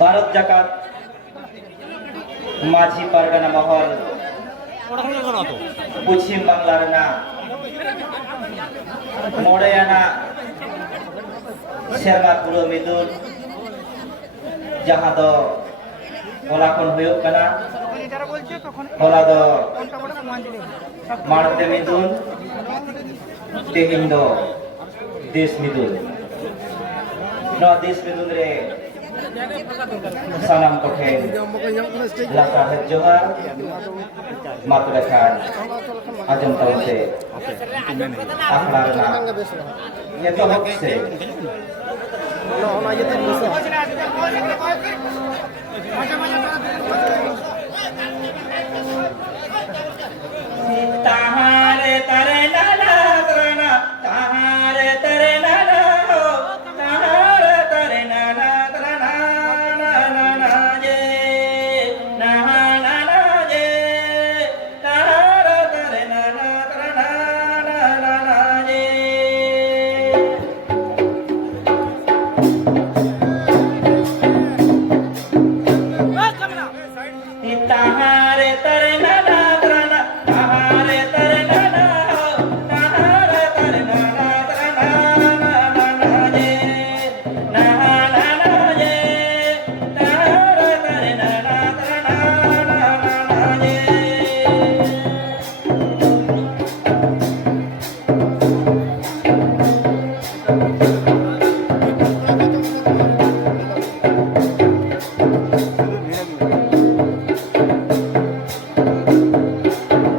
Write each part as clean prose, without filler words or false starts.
भारत जाकात माझी पारगाना महल पश्चिम बांगला रेना मोड़ेयाना सेरमा पुरो मिदुन जहाँ दो होला कोन हुयो कना होला दो मारते मिदुन तेहिन दो देश मिदुन no देश मिदुन रे salam kohen laka johar matrekan ajam tawse akhlaqna ye to hokse tahare tare nana trana tahare tare nana tahare tare nana trana nana je nana je tahare tare nana trana nana je tahare tare nana trana tahare tare nana tahare tare nana trana nana je nana je tahare tare nana trana nana je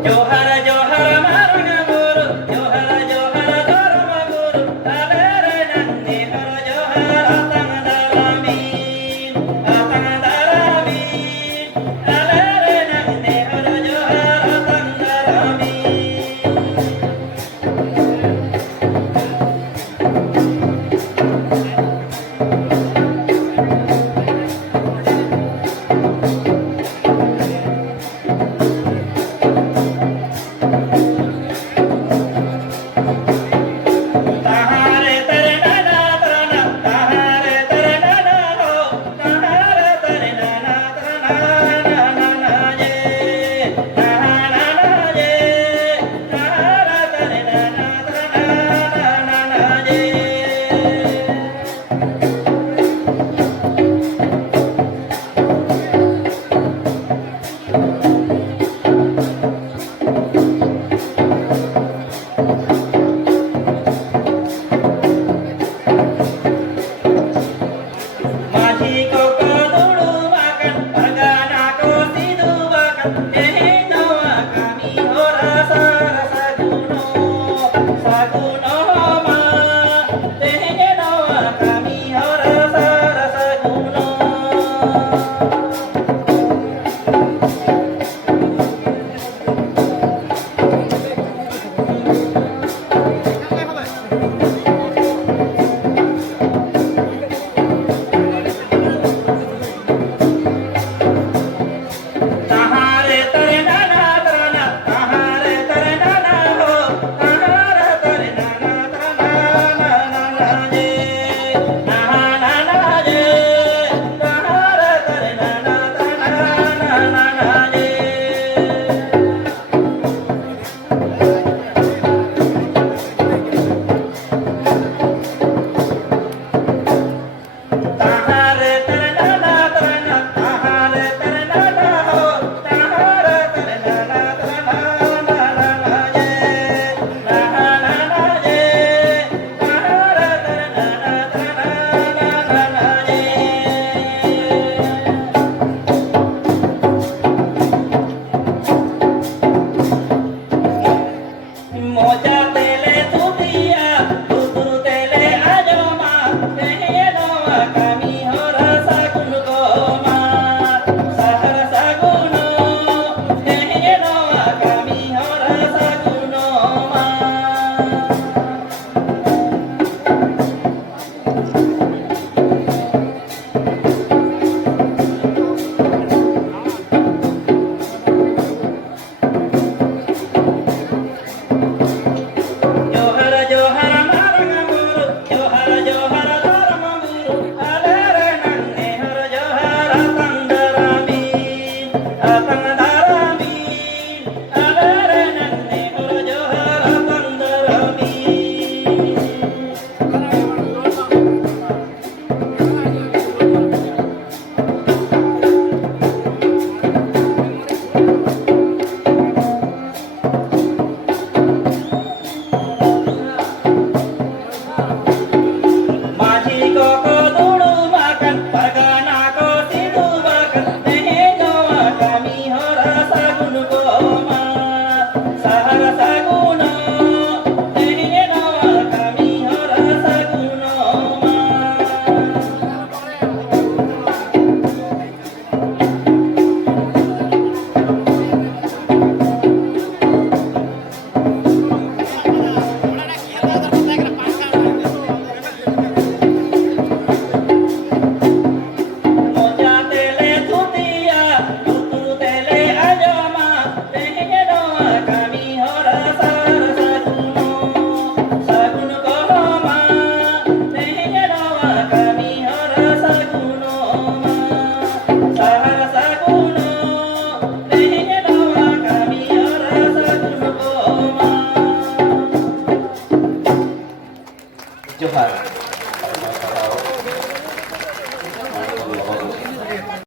Johar johar marana guru johar johar dharma guru alere nanni har johar atang daramin alere nanni har johar atang daramin tahare tare nana trana tahare tare nana ho tahare tare nana trana nana je nana je tahare tare nana trana nana je माझी cocoa दुडू माकन परगाना को सिदू माकन एहे नवा कामी होरा सारा सागुनो मा एहे नवा कामी होरा सारा सागुनो tahare tare nana trana tahare tare nana ho tahare tare nana trana nana je nana je tahare tare nana trana nana je tahare tare nana trana tahare tare nana ho tahare tare nana trana nana je nana je tahare tare nana trana nana je moja tele tutia tutu tele ajoma tehe noa kami hora sagun goma sahar saguno tehe noa kami hora saguno ma johar johar marana guru johar johar dharma guru kami ora sar saguno koma tehnya dawa kami ora saguno